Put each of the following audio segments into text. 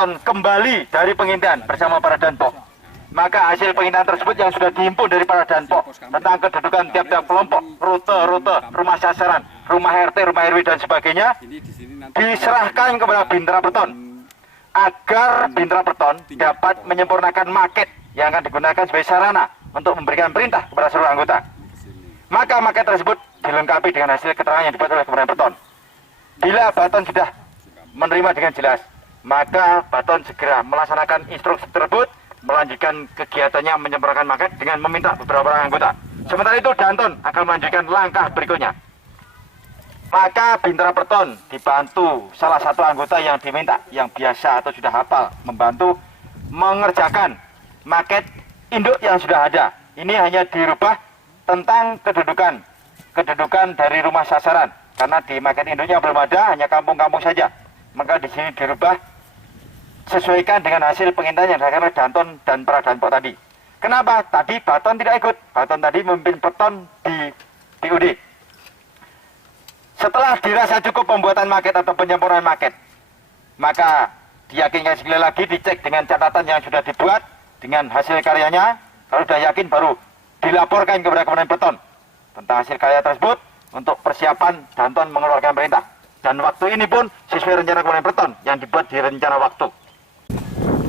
Peleton kembali dari pengintian bersama para danpok. Maka hasil pengintian tersebut yang sudah dihimpun dari para danpok tentang kedudukan tiap-tiap kelompok, rute-rute, rumah sasaran, rumah RT, rumah RW dan sebagainya diserahkan kepada Bintara Peleton agar Bintara Peleton dapat menyempurnakan maket yang akan digunakan sebagai sarana untuk memberikan perintah kepada seluruh anggota. Maka maket tersebut dilengkapi dengan hasil keterangan yang dibuat oleh Komandan Peleton. Bila Baton sudah menerima dengan jelas, maka Baton segera melaksanakan instruksi tersebut, melanjutkan kegiatannya menyempurnakan maket dengan meminta beberapa orang anggota. Sementara itu Danton akan melanjutkan langkah berikutnya. Maka Bintara Peleton dibantu salah satu anggota yang diminta, yang biasa atau sudah hafal, membantu mengerjakan maket induk yang sudah ada. Ini hanya dirubah tentang kedudukan dari rumah sasaran, karena di maket induknya belum ada, hanya kampung-kampung saja. Maka di sini dirubah sesuaikan dengan hasil pengintian yang dilakukan oleh Danton dan para danpok tadi. Kenapa? Tadi Baton tidak ikut. Baton tadi memimpin Peleton di PUD. Setelah dirasa cukup pembuatan maket atau penyempurnaan maket, maka diyakinkan sekali lagi, dicek dengan catatan yang sudah dibuat dengan hasil karyanya. Kalau sudah yakin baru dilaporkan kepada Komandan Peleton tentang hasil karya tersebut untuk persiapan Danton mengeluarkan perintah. Dan waktu ini pun sesuai rencana Komandan Peleton yang dibuat di rencana waktu.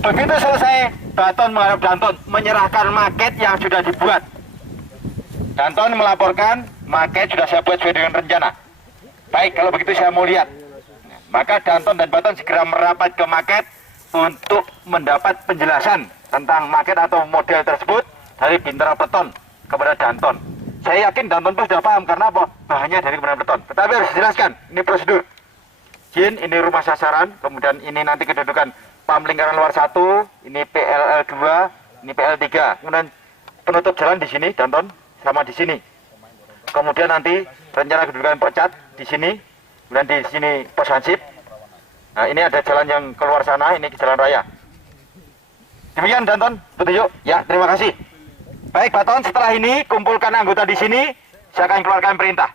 Begitu selesai, Baton menghadap Danton menyerahkan maket yang sudah dibuat. Danton melaporkan maket sudah saya buat sesuai dengan rencana. Baik, kalau begitu saya mau lihat. Maka Danton dan Baton segera merapat ke maket untuk mendapat penjelasan tentang maket atau model tersebut dari Bintara Peleton kepada Danton. Saya yakin Danton pun sudah paham karena apa? Bahannya dari Komandan Peleton. Tetapi harus dijelaskan, ini prosedur. Jin, ini rumah sasaran, kemudian ini nanti kedudukan PAM lingkaran luar 1, ini PLL 2, ini PL 3. Kemudian penutup jalan di sini, Danton, sama di sini. Kemudian nanti rencana kedudukan Pocat di sini, kemudian di sini pos hansip. Nah, ini ada jalan yang keluar sana, ini jalan raya. Demikian Danton, petunjuk. Ya, terima kasih. Baik Baton, setelah ini kumpulkan anggota di sini, saya akan keluarkan perintah.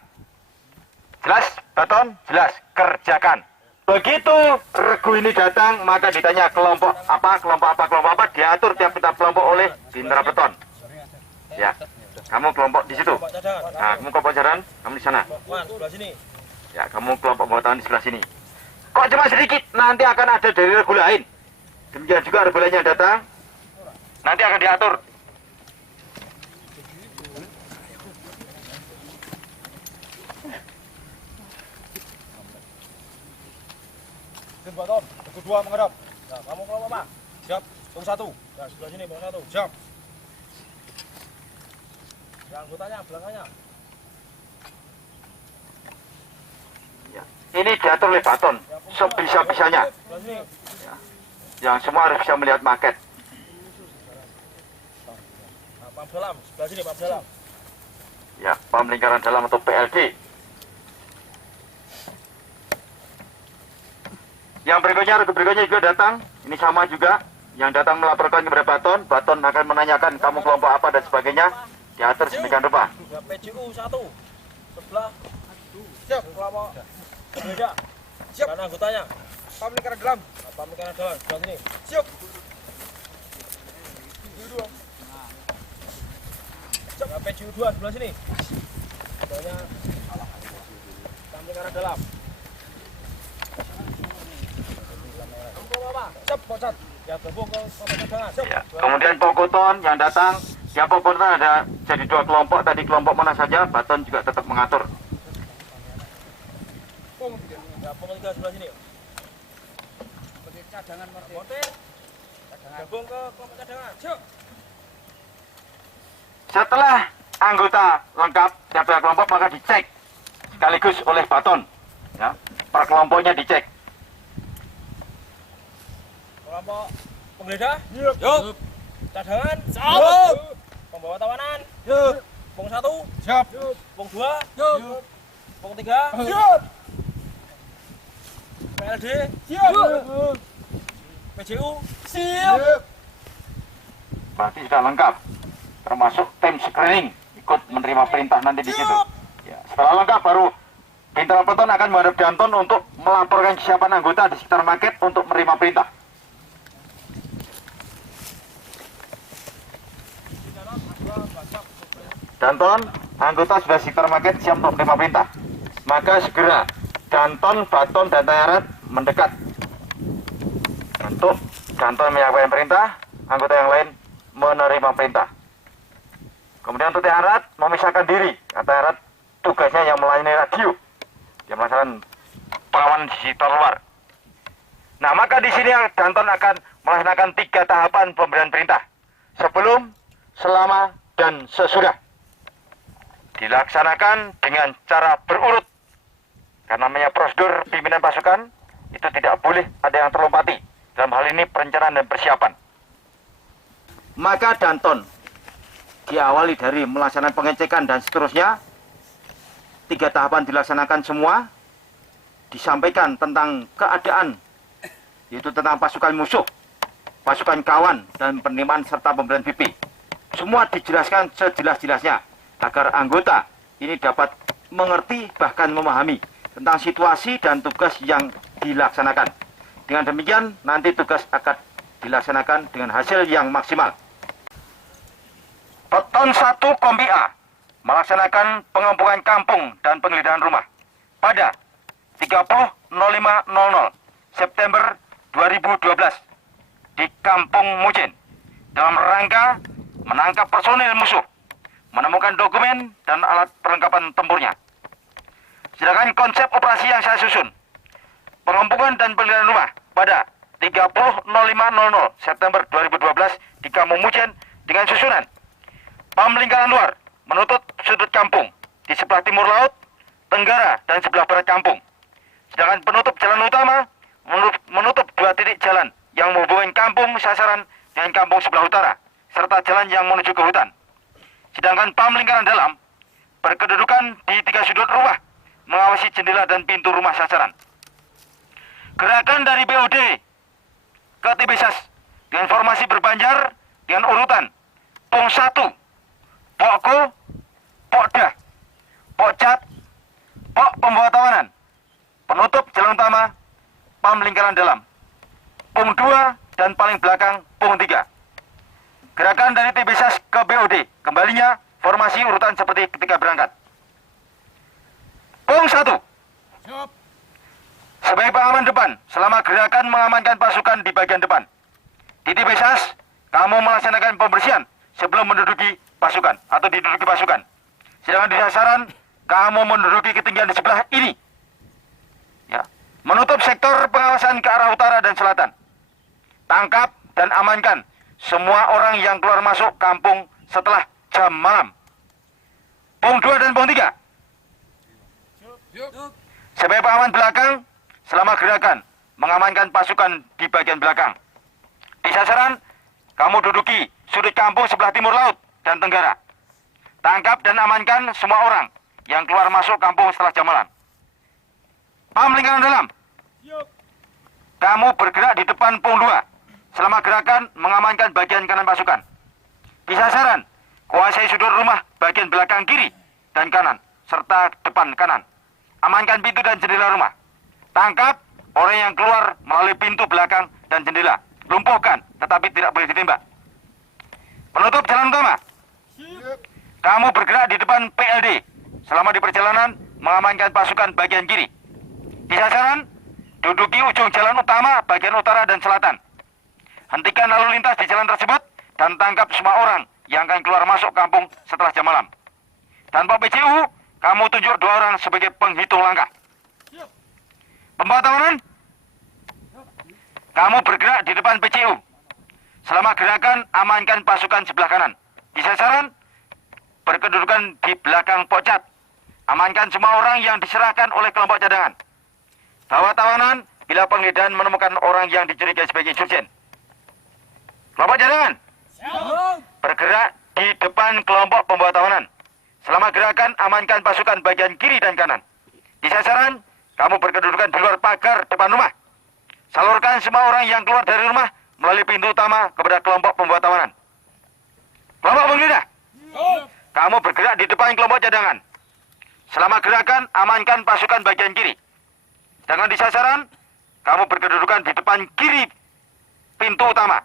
Jelas, Baton? Jelas, kerjakan. Begitu regu ini datang, maka ditanya kelompok apa, diatur tiap-tiap kelompok oleh Bintara Peleton. Ya, kamu kelompok di situ. Nah, kamu kelompok jaran, kamu di sana. Ya, kamu kelompok bawah di sebelah sini. Kok cuma sedikit, nanti akan ada dari regu lain. Demikian juga regu lainnya datang, nanti akan diatur. Baton, kedua menghadap. Nah, kamu kelompok apa? Siap. Pung 1. Nah, sebelah sini Pung 1. Siap. Ya, anggotanya belakangnya. Ya, ini diatur oleh Baton sebisa-bisanya. Ya, yang semua harus bisa melihat maket. Nah, PAM dalam, sebelah sini PAM dalam. Ya, PAM lingkaran dalam atau PLD. Yang berikutnya juga datang, ini sama juga, yang datang melaporkan kepada Baton, Baton akan menanyakan kamu kelompok apa dan sebagainya, diatur sedemikian rupa. PJU 1, sebelah, siap, kelompok, berbeda, siap, karena anggotanya, PAM lingkaran dalam, PAM lingkaran dalam, sebelah sini, siap, siap, PJU 2, sebelah sini, sebelahnya, PAM lingkaran dalam. Ya, kemudian Pokoton yang datang, ya Pokoton ada jadi 2 kelompok, tadi kelompok mana saja, Baton juga tetap mengatur. Ya, Pung 3 sebelah sini. Cadangan mortir. Gabung ke kelompok cadangan. Siap. Setelah anggota lengkap tiap-tiap kelompok maka dicek sekaligus oleh Baton. Ya, per kelompoknya dicek. Kelompok penggeledah, yuk. Cadangan, siap. Pembawa tawanan, yuk. Pung 1, siap. Pung 2, yuk. Pung 3, siap. PLD, siap. PJU, siap. Berarti sudah lengkap, termasuk tim screening ikut menerima perintah nanti di situ. Ya, setelah lengkap baru Bintara Peleton akan menghadap Danton untuk melaporkan kesiapan anggota di sekitar maket untuk menerima perintah. Danton, anggota sudah sekitar market siap untuk menerima perintah. Maka segera Danton, Baton, dan Tayarat mendekat. Untuk Danton menyampaikan perintah, anggota yang lain menerima perintah. Kemudian untuk Tayarat memisahkan diri. Tayarat tugasnya yang melayani radio, yang melaksanakan pengawalan di sekitar luar. Nah, maka di sini Danton akan melaksanakan 3 tahapan pemberian perintah. Sebelum, selama, dan sesudah. Dilaksanakan dengan cara berurut. Karena namanya prosedur pimpinan pasukan, itu tidak boleh ada yang terlompati. Dalam hal ini perencanaan dan persiapan. Maka Danton diawali dari melaksanakan pengecekan dan seterusnya. 3 tahapan dilaksanakan semua. Disampaikan tentang keadaan, yaitu tentang pasukan musuh, pasukan kawan, dan penerimaan serta pemberian BP. Semua dijelaskan sejelas-jelasnya agar anggota ini dapat mengerti bahkan memahami tentang situasi dan tugas yang dilaksanakan. Dengan demikian nanti tugas akan dilaksanakan dengan hasil yang maksimal. Peton 1 Kompi A melaksanakan pengempungan kampung dan penggeledahan rumah pada 30.05.00 September 2012 di Kampung Mujen dalam rangka menangkap personil musuh, menemukan dokumen dan alat perlengkapan tempurnya. Sedangkan konsep operasi yang saya susun, pengempungan dan penggeledahan rumah pada 30.05.00 September 2012 di Kampung Mujen dengan susunan pemlingkaran luar menutup sudut kampung di sebelah timur laut, tenggara, dan sebelah barat kampung. Sedangkan penutup jalan utama menutup 2 titik jalan yang menghubungkan kampung sasaran dengan kampung sebelah utara, serta jalan yang menuju ke hutan. Sedangkan pemlingkaran dalam berkedudukan di 3 sudut rumah, mengawasi jendela dan pintu rumah sasaran. Gerakan dari BOD ke TB SAS dengan formasi berbanjar dengan urutan Pong 1, Pokko, Pokdah, Pokcat, Pok pembawa tawanan, penutup jalan utama, pemlingkaran dalam, Pung 2, dan paling belakang Pung 3. Gerakan dari TB SAS ke BOD, kembalinya formasi urutan seperti ketika berangkat. Pung 1. Sebagai pengaman depan, selama gerakan mengamankan pasukan di bagian depan. Di TB SAS, kamu melaksanakan pembersihan sebelum menduduki pasukan atau diduduki pasukan. Sedangkan di sasaran, kamu menduduki ketinggian di sebelah ini. Ya, menutup sektor pengawasan ke arah utara dan selatan. Tangkap dan amankan semua orang yang keluar masuk kampung setelah jam malam. Pung 2 dan Pung 3. Sebagai pengaman belakang, selama gerakan mengamankan pasukan di bagian belakang. Di sasaran, kamu duduki sudut kampung sebelah timur laut dan tenggara. Tangkap dan amankan semua orang yang keluar masuk kampung setelah jam malam. Pemlingkaran dalam. Kamu bergerak di depan Pung 2 selama gerakan mengamankan bagian kanan pasukan. Di sasaran, kuasai sudut rumah bagian belakang kiri dan kanan serta depan kanan. Amankan pintu dan jendela rumah. Tangkap orang yang keluar melalui pintu belakang dan jendela. Lumpuhkan, tetapi tidak boleh ditembak. Penutup jalan utama. Kamu bergerak di depan PLD selama di perjalanan mengamankan pasukan bagian kiri. Di sasaran, duduki ujung jalan utama bagian utara dan selatan. Hentikan lalu lintas di jalan tersebut dan tangkap semua orang yang akan keluar masuk kampung setelah jam malam. Tanpa PCU, kamu tunjuk 2 orang sebagai penghitung langkah. Pembawa tawanan, kamu bergerak di depan PCU. Selama gerakan, amankan pasukan sebelah kanan. Di sasaran, berkedudukan di belakang Pokcat. Amankan semua orang yang diserahkan oleh kelompok cadangan. Bawa tawanan bila penggeledahan menemukan orang yang dicurigai sebagai insurgen. Kelompok cadangan, bergerak di depan kelompok pembawa tawanan. Selama gerakan, amankan pasukan bagian kiri dan kanan. Di sasaran, kamu berkedudukan di luar pagar depan rumah. Salurkan semua orang yang keluar dari rumah melalui pintu utama kepada kelompok pembawa tawanan. Kelompok penggeledah, kamu bergerak di depan kelompok cadangan. Selama gerakan, amankan pasukan bagian kiri. Sedangkan di sasaran, kamu berkedudukan di depan kiri pintu utama.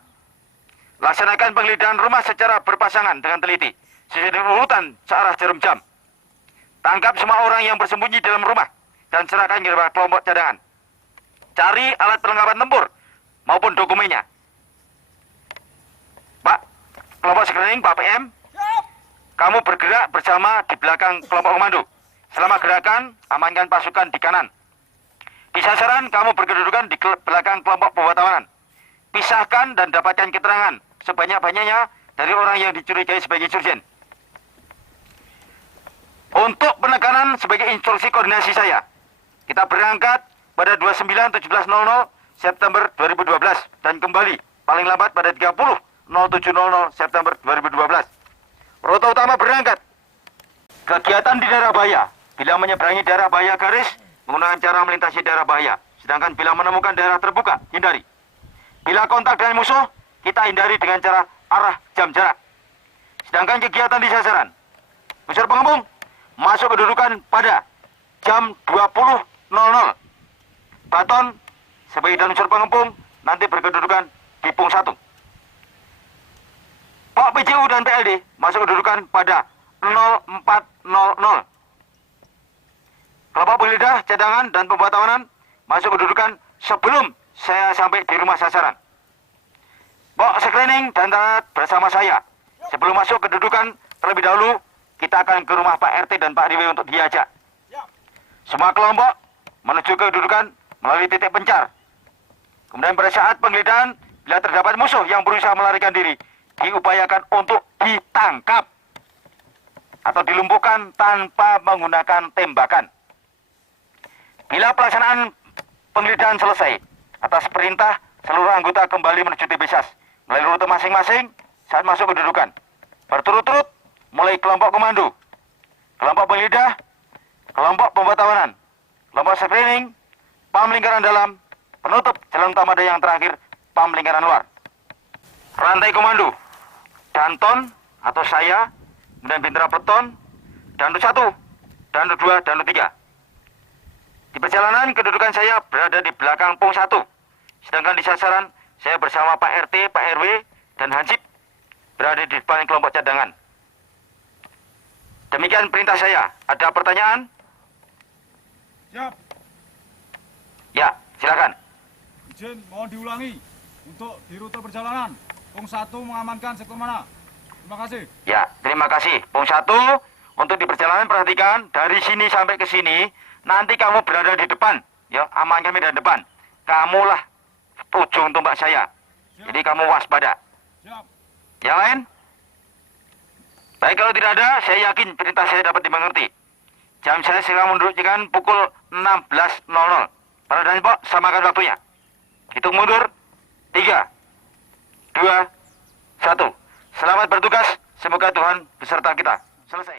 Laksanakan penggeledahan rumah secara berpasangan dengan teliti. sesuai urutan searah jarum jam. Tangkap semua orang yang bersembunyi dalam rumah dan serahkan kepada kelompok cadangan. Cari alat perlengkapan tempur maupun dokumennya. Pak, kelompok screening, Pak PM, kamu bergerak bersama di belakang kelompok komando. Selama gerakan, amankan pasukan di kanan. Di sasaran, kamu berkedudukan di belakang kelompok pembawa tawanan. Pisahkan dan dapatkan keterangan sebanyak-banyaknya dari orang yang dicurigai sebagai insurgen. Untuk penekanan sebagai instruksi koordinasi saya, kita berangkat pada 29.17.00 September 2012 dan kembali paling lambat pada 30.07.00 September 2012. Rute utama berangkat. Kegiatan di daerah bahaya. Bila menyeberangi daerah bahaya garis, menggunakan cara melintasi daerah bahaya. Sedangkan bila menemukan daerah terbuka, hindari. Bila kontak dengan musuh, kita hindari dengan cara arah jam jarak. Sedangkan kegiatan di sasaran, unsur penghubung masuk kedudukan pada jam 20.00. Baton sebagai dan unsur penghubung nanti berkedudukan di pung 1. Pok PJU dan PLD masuk kedudukan pada 04.00. Kelompok penggeledah, cadangan, dan pembawa tawanan masuk kedudukan sebelum saya sampai di rumah sasaran. Pok screening dan taat bersama saya. Sebelum masuk kedudukan terlebih dahulu, kita akan ke rumah Pak RT dan Pak RW untuk diajak. Semua kelompok menuju ke kedudukan melalui titik pencar. Kemudian pada saat penggeledahan, bila terdapat musuh yang berusaha melarikan diri, diupayakan untuk ditangkap atau dilumpuhkan tanpa menggunakan tembakan. Bila pelaksanaan penggeledahan selesai, atas perintah seluruh anggota kembali menuju TB-SAS melalui rute masing-masing saat masuk kedudukan. Berturut-turut mulai kelompok komando, kelompok penggeledah, kelompok pembawa tawanan, kelompok screening, pam lingkaran dalam, penutup jalan utama dan yang terakhir pam lingkaran luar. Rantai komando, Danton atau saya, kemudian Bintara Peleton, Danto 1, Danto 2, Danto 3. Di perjalanan kedudukan saya berada di belakang pung 1. Sedangkan di sasaran saya bersama Pak RT, Pak RW, dan Hansip berada di depan kelompok cadangan. Demikian perintah saya. Ada pertanyaan? Siap. Ya, silakan. Izin mohon diulangi untuk di rute perjalanan. Pung 1 mengamankan sektor mana? Terima kasih. Ya, terima kasih. Pung 1, untuk di perjalanan perhatikan dari sini sampai ke sini. Nanti kamu berada di depan, ya, aman kami dari depan. Kamulah ujung tombak saya. Siap. Jadi kamu waspada. Siap. Yang lain? Baik, kalau tidak ada, saya yakin perintah saya dapat dimengerti. Jam saya sekarang menunjukkan pukul 16.00. Para dan Pak, samakan waktunya. Hitung mundur. 3, 2, 1. Selamat bertugas. Semoga Tuhan beserta kita. Selesai.